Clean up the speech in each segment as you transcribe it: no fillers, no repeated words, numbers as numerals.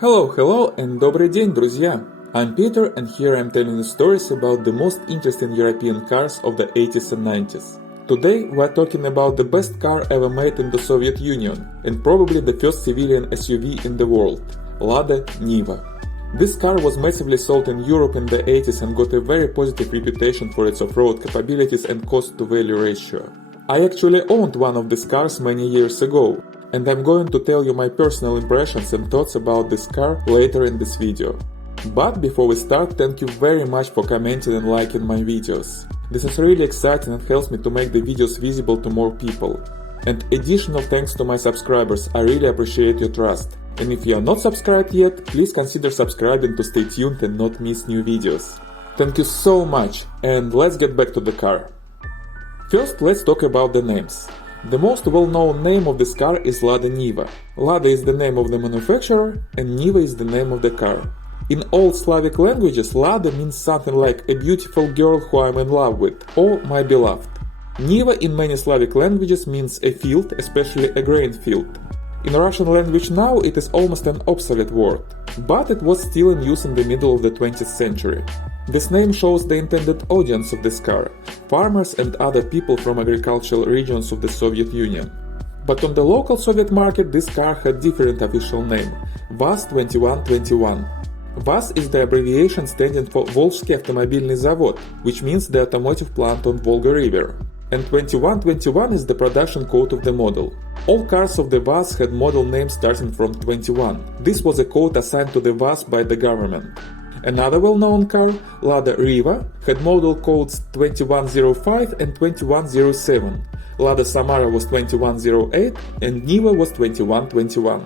Hello and добрый день, друзья! I'm Peter and here I'm telling you stories about the most interesting European cars of the 80s and 90s. Today we're talking about the best car ever made in the Soviet Union and probably the first civilian SUV in the world, Lada Niva. This car was massively sold in Europe in the 80s and got a very positive reputation for its off-road capabilities and cost-to-value ratio. I actually owned one of these cars many years ago, and I'm going to tell you my personal impressions and thoughts about this car later in this video. But before we start, thank you very much for commenting and liking my videos. This is really exciting and helps me to make the videos visible to more people. And additional thanks to my subscribers, I really appreciate your trust. And if you are not subscribed yet, please consider subscribing to stay tuned and not miss new videos. Thank you so much, and let's get back to the car. First, let's talk about the names. The most well-known name of this car is Lada Niva. Lada is the name of the manufacturer, and Niva is the name of the car. In all Slavic languages, Lada means something like a beautiful girl who I'm in love with, or my beloved. Niva in many Slavic languages means a field, especially a grain field. In Russian language now it is almost an obsolete word, but it was still in use in the middle of the 20th century. This name shows the intended audience of this car, farmers and other people from agricultural regions of the Soviet Union. But on the local Soviet market this car had different official name, VAZ-2121. VAZ is the abbreviation standing for Volжский автомобильный завод, which means the automotive plant on Volga River. And 2121 is the production code of the model. All cars of the VAZ had model names starting from 21. This was a code assigned to the VAZ by the government. Another well-known car, Lada Niva, had model codes 2105 and 2107. Lada Samara was 2108 and Niva was 2121.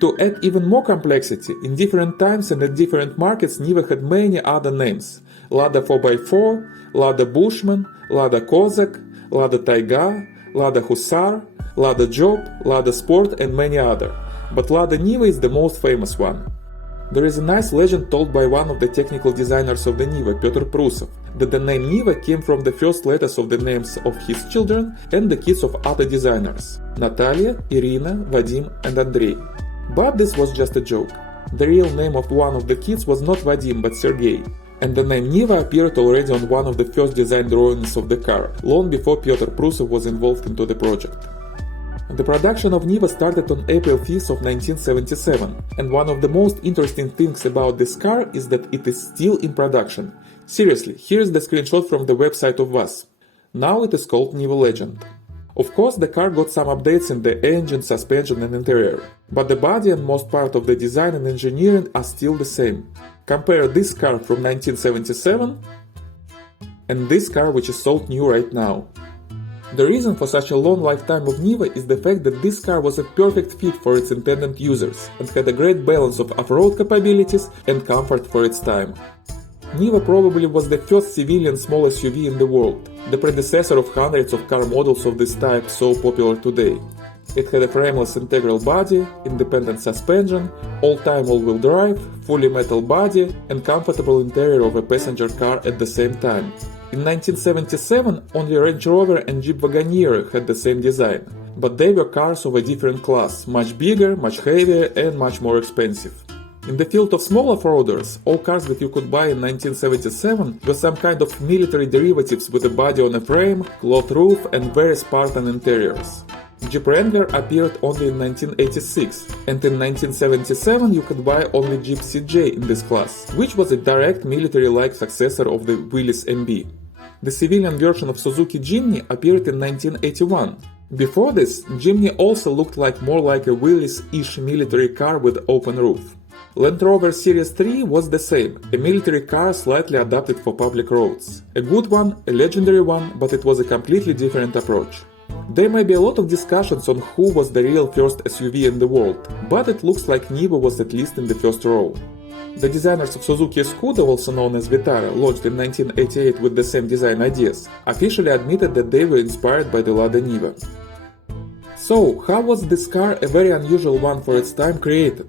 To add even more complexity, in different times and at different markets Niva had many other names. Lada 4x4, Lada Bushman, Lada Kozak, Lada Taiga, Lada Hussar, Lada Job, Lada Sport and many other. But Lada Niva is the most famous one. There is a nice legend told by one of the technical designers of the Niva, Petr Prusov, that the name Niva came from the first letters of the names of his children and the kids of other designers, Natalia, Irina, Vadim and Andrei. But this was just a joke. The real name of one of the kids was not Vadim but Sergei, and the name Niva appeared already on one of the first design drawings of the car, long before Petr Prusov was involved into the project. The production of Niva started on April 5th of 1977, and one of the most interesting things about this car is that it is still in production. Seriously, here is the screenshot from the website of VAZ. Now it is called Niva Legend. Of course, the car got some updates in the engine, suspension and interior, but the body and most part of the design and engineering are still the same. Compare this car from 1977 and this car which is sold new right now. The reason for such a long lifetime of Niva is the fact that this car was a perfect fit for its intended users and had a great balance of off-road capabilities and comfort for its time. Niva probably was the first civilian small SUV in the world, the predecessor of hundreds of car models of this type so popular today. It had a frameless integral body, independent suspension, all-time all-wheel drive, fully metal body and comfortable interior of a passenger car at the same time. In 1977, only Range Rover and Jeep Wagoneer had the same design, but they were cars of a different class, much bigger, much heavier and much more expensive. In the field of small off-roaders, all cars that you could buy in 1977 were some kind of military derivatives with a body on a frame, cloth roof and very Spartan interiors. Jeep Wrangler appeared only in 1986, and in 1977 you could buy only Jeep CJ in this class, which was a direct military-like successor of the Willys MB. The civilian version of Suzuki Jimny appeared in 1981. Before this, Jimny also looked more like a Willys-ish military car with open roof. Land Rover Series 3 was the same, a military car slightly adapted for public roads. A good one, a legendary one, but it was a completely different approach. There may be a lot of discussions on who was the real first SUV in the world, but it looks like Niva was at least in the first row. The designers of Suzuki Scudo, also known as Vitara, launched in 1988 with the same design ideas, officially admitted that they were inspired by the Lada Niva. So, how was this car, a very unusual one for its time, created?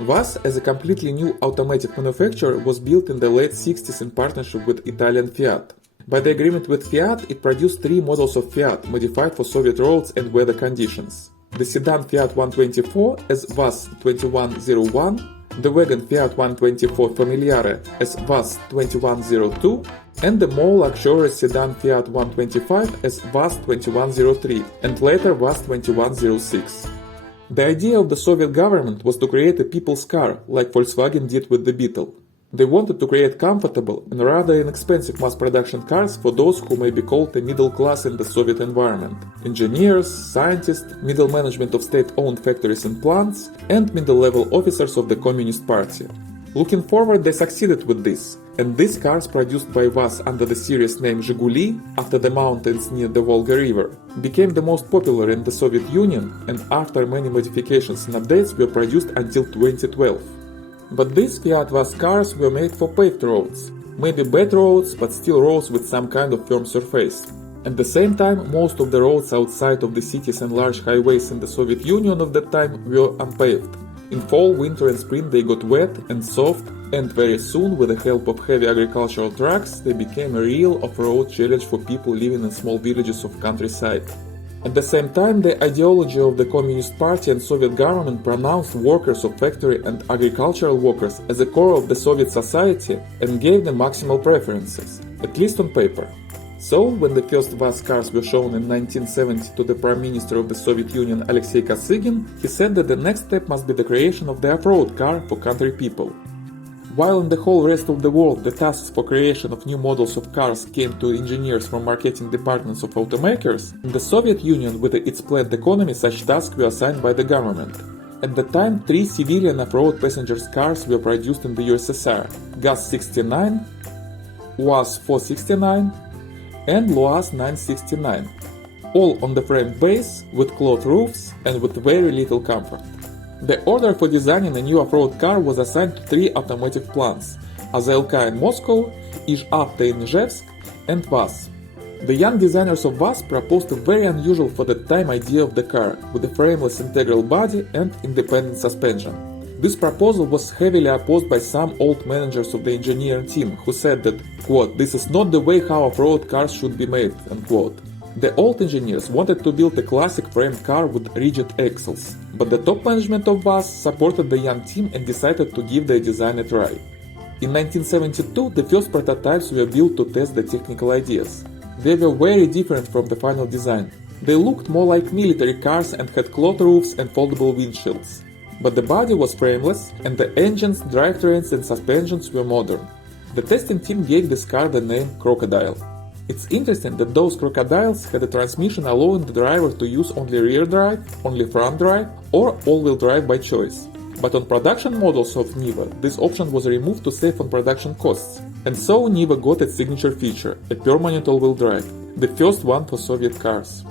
VAZ, as a completely new automotive manufacturer, was built in the late 60s in partnership with Italian Fiat. By the agreement with Fiat, it produced 3 models of Fiat, modified for Soviet roads and weather conditions. The sedan Fiat 124 as VAZ-2101, the wagon Fiat 124 Familiare as VAZ-2102, and the more luxurious sedan Fiat 125 as VAZ-2103 and later VAZ-2106. The idea of the Soviet government was to create a people's car, like Volkswagen did with the Beetle. They wanted to create comfortable and rather inexpensive mass-production cars for those who may be called a middle class in the Soviet environment: engineers, scientists, middle management of state-owned factories and plants, and middle-level officers of the Communist Party. Looking forward, they succeeded with this, and these cars, produced by VAZ under the series name Zhiguli, after the mountains near the Volga River, became the most popular in the Soviet Union, and after many modifications and updates were produced until 2012. But these Fiat VAZ cars were made for paved roads, maybe bad roads, but still roads with some kind of firm surface. At the same time, most of the roads outside of the cities and large highways in the Soviet Union of that time were unpaved. In fall, winter and spring they got wet and soft, and very soon, with the help of heavy agricultural trucks, they became a real off-road challenge for people living in small villages of countryside. At the same time, the ideology of the Communist Party and Soviet government pronounced workers of factory and agricultural workers as the core of the Soviet society and gave them maximal preferences, at least on paper. So, when the first VAZ cars were shown in 1970 to the Prime Minister of the Soviet Union Alexei Kosygin, he said that the next step must be the creation of the off-road car for country people. While in the whole rest of the world the tasks for creation of new models of cars came to engineers from marketing departments of automakers, in the Soviet Union with its planned economy such tasks were assigned by the government. At the time, 3 civilian off-road passengers cars were produced in the USSR: GAZ-69, UAZ-469 and LuAZ 969, all on the frame base, with cloth roofs and with very little comfort. The order for designing a new off-road car was assigned to 3 automotive plants: AZLK in Moscow, IzAvto in Ijevsk, and VAZ. The young designers of VAZ proposed a very unusual for the time idea of the car, with a frameless integral body and independent suspension. This proposal was heavily opposed by some old managers of the engineering team, who said that, quote, "This is not the way how off-road cars should be made," unquote. The old engineers wanted to build a classic framed car with rigid axles, but the top management of VAZ supported the young team and decided to give their design a try. In 1972, the first prototypes were built to test the technical ideas. They were very different from the final design. They looked more like military cars and had cloth roofs and foldable windshields. But the body was frameless, and the engines, drivetrains and suspensions were modern. The testing team gave this car the name Crocodile. It's interesting that those crocodiles had a transmission allowing the driver to use only rear drive, only front drive, or all-wheel drive by choice. But on production models of Niva, this option was removed to save on production costs. And so Niva got its signature feature, a permanent all-wheel drive, the first one for Soviet cars.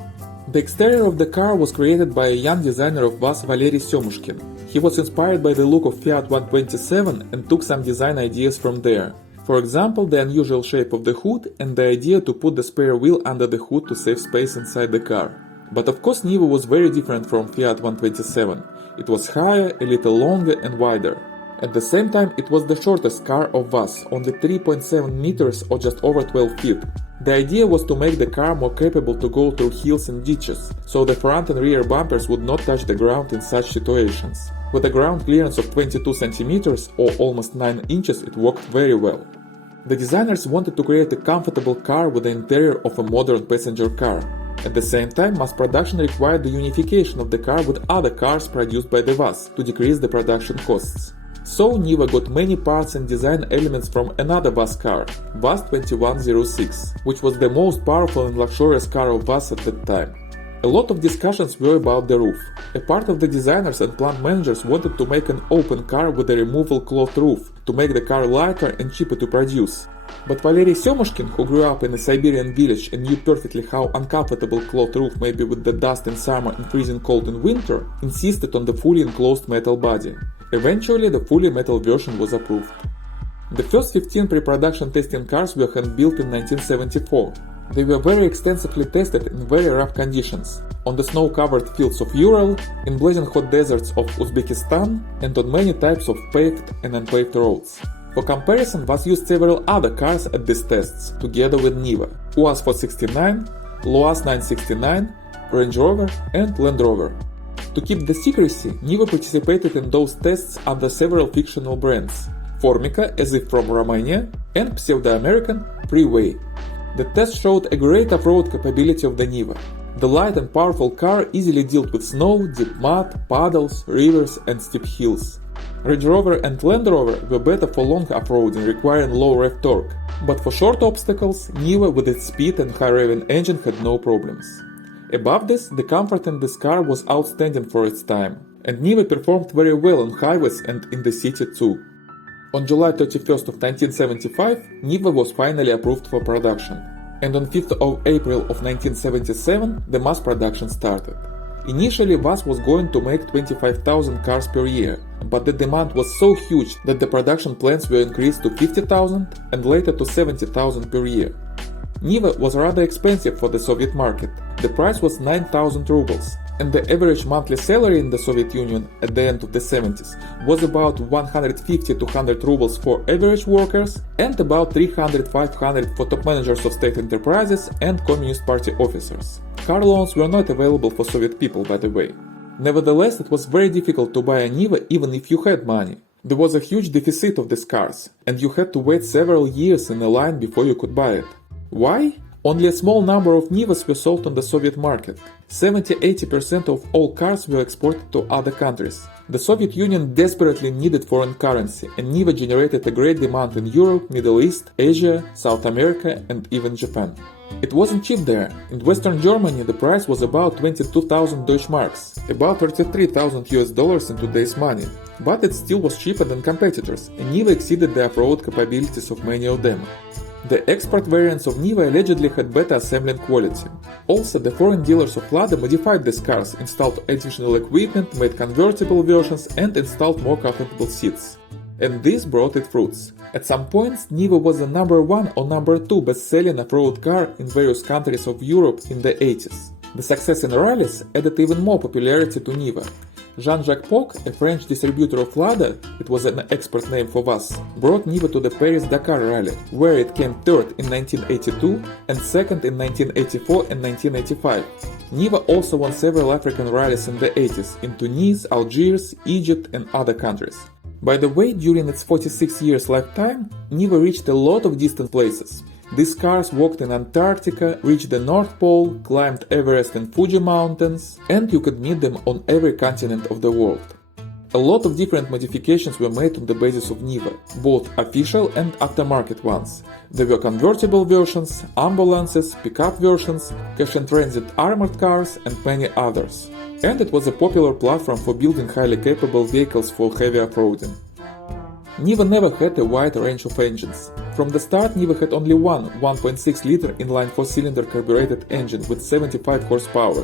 The exterior of the car was created by a young designer of VAZ, Valery Semushkin. He was inspired by the look of Fiat 127 and took some design ideas from there. For example, the unusual shape of the hood and the idea to put the spare wheel under the hood to save space inside the car. But of course Niva was very different from Fiat 127. It was higher, a little longer and wider. At the same time, it was the shortest car of VAZ, only 3.7 meters or just over 12 feet. The idea was to make the car more capable to go through hills and ditches, so the front and rear bumpers would not touch the ground in such situations. With a ground clearance of 22 centimeters or almost 9 inches, it worked very well. The designers wanted to create a comfortable car with the interior of a modern passenger car. At the same time, mass production required the unification of the car with other cars produced by the VAZ to decrease the production costs. So Niva got many parts and design elements from another VAZ car, VAZ-2106, which was the most powerful and luxurious car of VAZ at that time. A lot of discussions were about the roof. A part of the designers and plant managers wanted to make an open car with a removable cloth roof, to make the car lighter and cheaper to produce. But Valery Semushkin, who grew up in a Siberian village and knew perfectly how uncomfortable cloth roof may be with the dust in summer and freezing cold in winter, insisted on the fully enclosed metal body. Eventually, the fully metal version was approved. The first 15 pre-production testing cars were hand-built in 1974. They were very extensively tested in very rough conditions, on the snow-covered fields of Ural, in blazing hot deserts of Uzbekistan, and on many types of paved and unpaved roads. For comparison, VAZ used several other cars at these tests, together with Niva, UAZ-469, LuAZ 969, Range Rover and Land Rover. To keep the secrecy, Niva participated in those tests under several fictional brands: Formica, as if from Romania, and pseudo-American Freeway. The test showed a great off-road capability of the Niva. The light and powerful car easily dealt with snow, deep mud, puddles, rivers and steep hills. Range Rover and Land Rover were better for long off-roading requiring low rev torque, but for short obstacles, Niva with its speed and high revving engine had no problems. Above this, the comfort in this car was outstanding for its time, and Niva performed very well on highways and in the city too. On July 31st of 1975, Niva was finally approved for production, and on 5th of April of 1977 the mass production started. Initially VAZ was going to make 25,000 cars per year, but the demand was so huge that the production plans were increased to 50,000 and later to 70,000 per year. Niva was rather expensive for the Soviet market. The price was 9,000 rubles, and the average monthly salary in the Soviet Union at the end of the 70s was about 150 to 100 rubles for average workers and about 300-500 for top managers of state enterprises and Communist Party officers. Car loans were not available for Soviet people, by the way. Nevertheless, it was very difficult to buy a Niva even if you had money. There was a huge deficit of these cars, and you had to wait several years in a line before you could buy it. Why? Only a small number of Nivas were sold on the Soviet market. 70-80% of all cars were exported to other countries. The Soviet Union desperately needed foreign currency, and Niva generated a great demand in Europe, Middle East, Asia, South America and even Japan. It wasn't cheap there. In Western Germany the price was about 22,000 Deutschmarks, about 33,000 US dollars in today's money. But it still was cheaper than competitors, and Niva exceeded the off-road capabilities of many of them. The export variants of Niva allegedly had better assembling quality. Also, the foreign dealers of Lada modified these cars, installed additional equipment, made convertible versions and installed more comfortable seats. And this brought its fruits. At some points, Niva was the number 1 or number 2 best-selling off-road car in various countries of Europe in the 80s. The success in rallies added even more popularity to Niva. Jean-Jacques Poc, a French distributor of Lada, it was an export name for VAZ, brought Niva to the Paris-Dakar rally, where it came third in 1982 and second in 1984 and 1985. Niva also won several African rallies in the 80s in Tunis, Algiers, Egypt and other countries. By the way, during its 46 years lifetime, Niva reached a lot of distant places. These cars walked in Antarctica, reached the North Pole, climbed Everest and Fuji mountains, and you could meet them on every continent of the world. A lot of different modifications were made on the basis of Niva, both official and aftermarket ones. There were convertible versions, ambulances, pickup versions, cash-in-transit armored cars and many others. And it was a popular platform for building highly capable vehicles for heavy off-roading. Niva never had a wide range of engines. From the start, Niva had only one 1.6-liter inline 4-cylinder carbureted engine with 75 horsepower.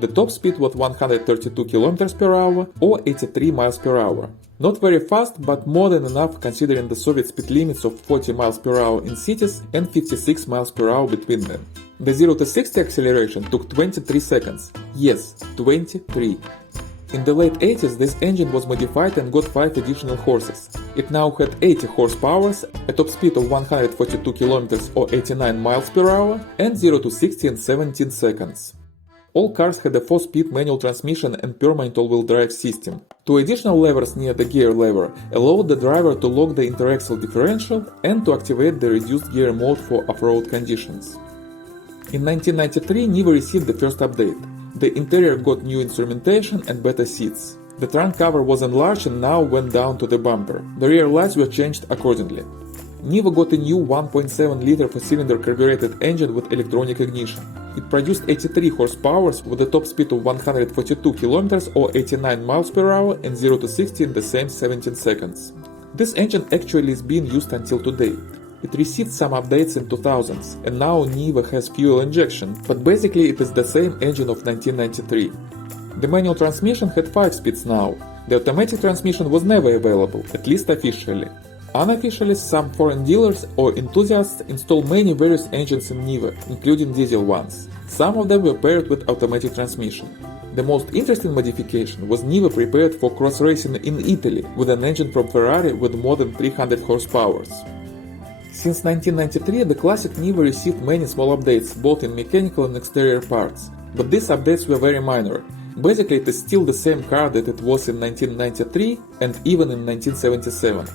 The top speed was 132 km per hour or 83 miles per hour. Not very fast, but more than enough considering the Soviet speed limits of 40 miles per hour in cities and 56 miles per hour between them. The 0 to 60 acceleration took 23 seconds. Yes, 23. In the late 80s, this engine was modified and got 5 additional horses. It now had 80 horsepower, a top speed of 142 km or 89 miles per hour, and 0 to 60 in 17 seconds. All cars had a 4-speed manual transmission and permanent all-wheel drive system. Two additional levers near the gear lever allowed the driver to lock the interaxle differential and to activate the reduced gear mode for off-road conditions. In 1993, Niva received the first update. The interior got new instrumentation and better seats. The trunk cover was enlarged and now went down to the bumper. The rear lights were changed accordingly. Niva got a new 1.7-liter 4-cylinder carbureted engine with electronic ignition. It produced 83 horsepower with a top speed of 142 km or 89 miles per hour and 0 to 60 in the same 17 seconds. This engine actually is being used until today. It received some updates in 2000s, and now Niva has fuel injection, but basically it is the same engine of 1993. The manual transmission had 5 speeds now. The automatic transmission was never available, at least officially. Unofficially, some foreign dealers or enthusiasts installed many various engines in Niva, including diesel ones. Some of them were paired with automatic transmission. The most interesting modification was Niva prepared for cross racing in Italy with an engine from Ferrari with more than 300 horsepower. Since 1993, the classic Niva received many small updates, both in mechanical and exterior parts. But these updates were very minor. Basically, it is still the same car that it was in 1993 and even in 1977.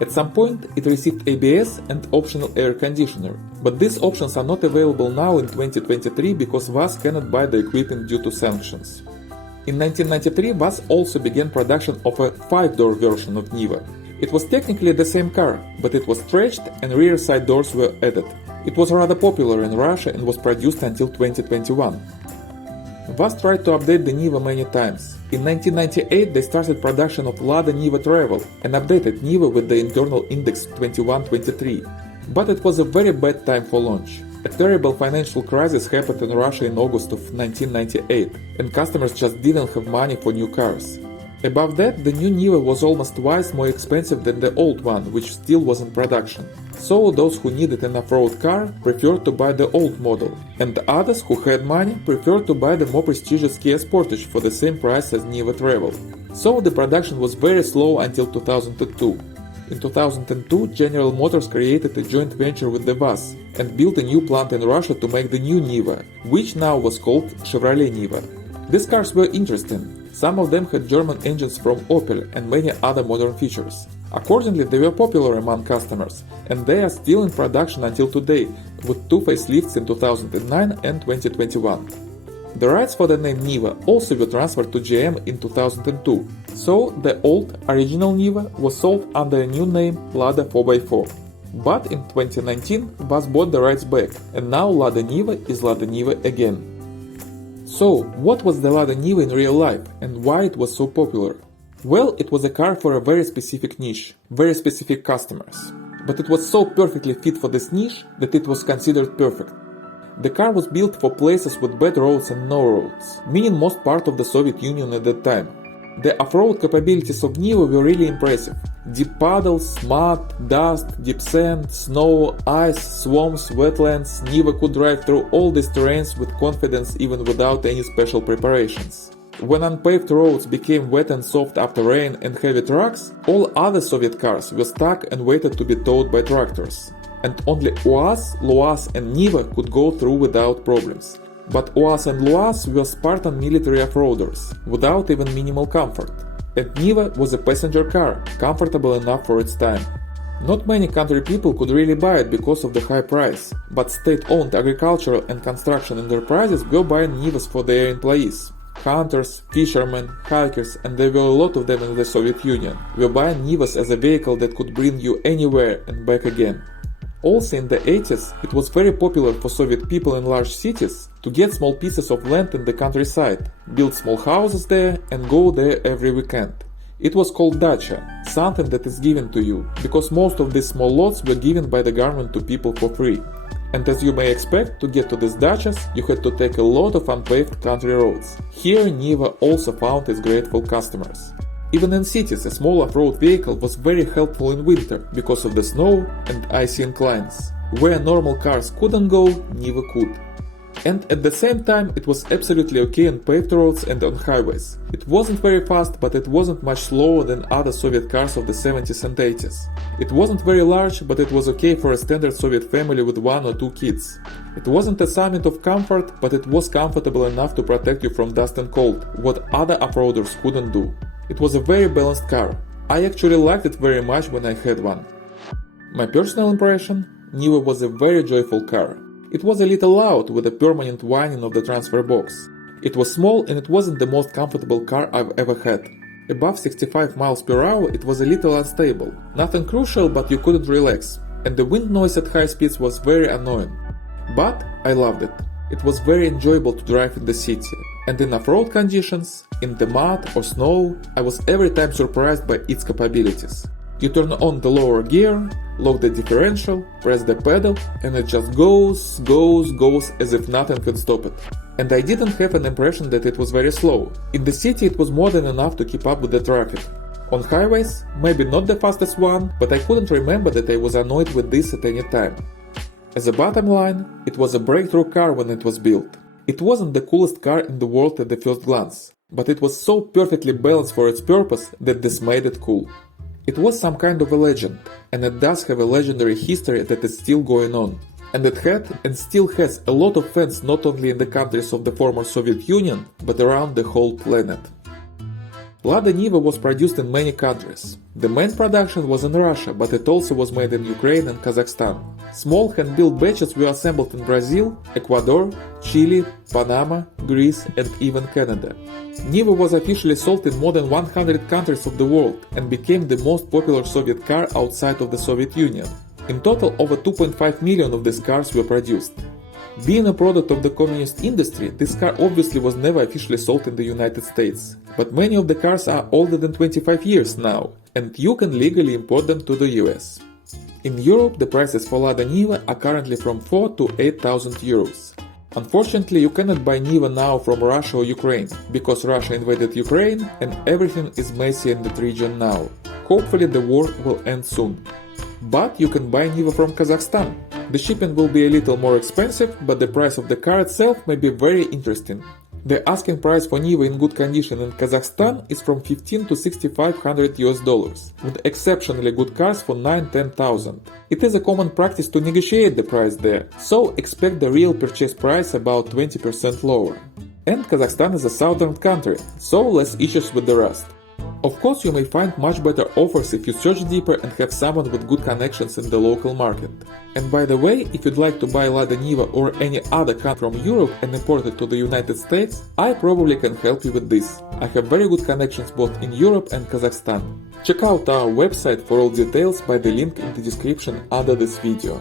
At some point, it received ABS and optional air conditioner, but these options are not available now in 2023 because VAZ cannot buy the equipment due to sanctions. In 1993, VAZ also began production of a 5-door version of Niva. It was technically the same car, but it was stretched and rear side doors were added. It was rather popular in Russia and was produced until 2021. VAZ tried to update the Niva many times. In 1998 they started production of Lada Niva Travel and updated Niva with the internal index 2123. But it was a very bad time for launch. A terrible financial crisis happened in Russia in August of 1998, and customers just didn't have money for new cars. Above that, the new Niva was almost twice more expensive than the old one, which still was in production. So those who needed an off-road car preferred to buy the old model, and the others who had money preferred to buy the more prestigious Kia Sportage for the same price as Niva Travel. So the production was very slow until 2002. In 2002, General Motors created a joint venture with the VAZ and built a new plant in Russia to make the new Niva, which now was called Chevrolet Niva. These cars were interesting. Some of them had German engines from Opel and many other modern features. Accordingly, they were popular among customers, and they are still in production until today, with 2 facelifts in 2009 and 2021. The rights for the name Niva also were transferred to GM in 2002, so the old, original Niva was sold under a new name Lada 4x4. But in 2019, VAZ bought the rights back, and now Lada Niva is Lada Niva again. So, what was the Lada Niva in real life, and why it was so popular? Well, it was a car for a very specific niche, very specific customers. But it was so perfectly fit for this niche that it was considered perfect. The car was built for places with bad roads and no roads, meaning most part of the Soviet Union at that time. The off-road capabilities of Niva were really impressive. Deep puddles, mud, dust, deep sand, snow, ice, swamps, wetlands, Niva could drive through all these terrains with confidence even without any special preparations. When unpaved roads became wet and soft after rain and heavy trucks, all other Soviet cars were stuck and waited to be towed by tractors. And only UAZ, LuAZ and Niva could go through without problems. But UAZ and LuAZ were Spartan military off-roaders, without even minimal comfort. And Niva was a passenger car, comfortable enough for its time. Not many country people could really buy it because of the high price, but state-owned agricultural and construction enterprises were buying Nivas for their employees. Hunters, fishermen, hikers, and there were a lot of them in the Soviet Union, were buying Nivas as a vehicle that could bring you anywhere and back again. Also in the 80s, it was very popular for Soviet people in large cities to get small pieces of land in the countryside, build small houses there and go there every weekend. It was called dacha, something that is given to you, because most of these small lots were given by the government to people for free. And as you may expect, to get to these dachas, you had to take a lot of unpaved country roads. Here Niva also found its grateful customers. Even in cities, a small off-road vehicle was very helpful in winter because of the snow and icy inclines. Where normal cars couldn't go, Niva could. And at the same time, it was absolutely okay on paved roads and on highways. It wasn't very fast, but it wasn't much slower than other Soviet cars of the 70s and 80s. It wasn't very large, but it was okay for a standard Soviet family with 1 or 2 kids. It wasn't a summit of comfort, but it was comfortable enough to protect you from dust and cold, what other off-roaders couldn't do. It was a very balanced car. I actually liked it very much when I had one. My personal impression? Niva was a very joyful car. It was a little loud with a permanent whining of the transfer box. It was small and it wasn't the most comfortable car I've ever had. Above 65 miles per hour it was a little unstable. Nothing crucial, but you couldn't relax. And the wind noise at high speeds was very annoying. But I loved it. It was very enjoyable to drive in the city. And in off-road conditions, in the mud or snow, I was every time surprised by its capabilities. You turn on the lower gear, lock the differential, press the pedal, and it just goes as if nothing could stop it. And I didn't have an impression that it was very slow. In the city it was more than enough to keep up with the traffic. On highways, maybe not the fastest one, but I couldn't remember that I was annoyed with this at any time. As a bottom line, it was a breakthrough car when it was built. It wasn't the coolest car in the world at the first glance, but it was so perfectly balanced for its purpose that this made it cool. It was some kind of a legend, and it does have a legendary history that is still going on. and it had and still has a lot of fans not only in the countries of the former Soviet Union, but around the whole planet. Lada Niva was produced in many countries. The main production was in Russia, but it also was made in Ukraine and Kazakhstan. Small hand-built batches were assembled in Brazil, Ecuador, Chile, Panama, Greece and even Canada. Niva was officially sold in more than 100 countries of the world and became the most popular Soviet car outside of the Soviet Union. In total, over 2.5 million of these cars were produced. Being a product of the communist industry, this car obviously was never officially sold in the United States. But many of the cars are older than 25 years now, and you can legally import them to the US. In Europe, the prices for Lada Niva are currently from 4 to 8,000 euros. Unfortunately, you cannot buy Niva now from Russia or Ukraine, because Russia invaded Ukraine and everything is messy in that region now. Hopefully the war will end soon. But you can buy Niva from Kazakhstan. The shipping will be a little more expensive, but the price of the car itself may be very interesting. The asking price for Niva in good condition in Kazakhstan is from 15 to 6,500 US dollars, with exceptionally good cars for 9-10,000. It is a common practice to negotiate the price there, so expect the real purchase price about 20% lower. And Kazakhstan is a southern country, so less issues with the rust. Of course, you may find much better offers if you search deeper and have someone with good connections in the local market. And by the way, if you'd like to buy Lada Niva or any other car from Europe and import it to the United States, I probably can help you with this. I have very good connections both in Europe and Kazakhstan. Check out our website for all details by the link in the description under this video.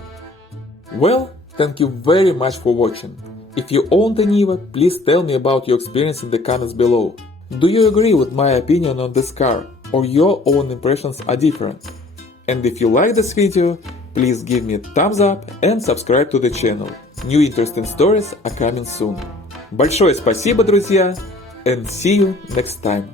Well, thank you very much for watching. If you own the Niva, please tell me about your experience in the comments below. Do you agree with my opinion on this car, or your own impressions are different? And if you like this video, please give me a thumbs up and subscribe to the channel. New interesting stories are coming soon. Большое спасибо, друзья, and see you next time.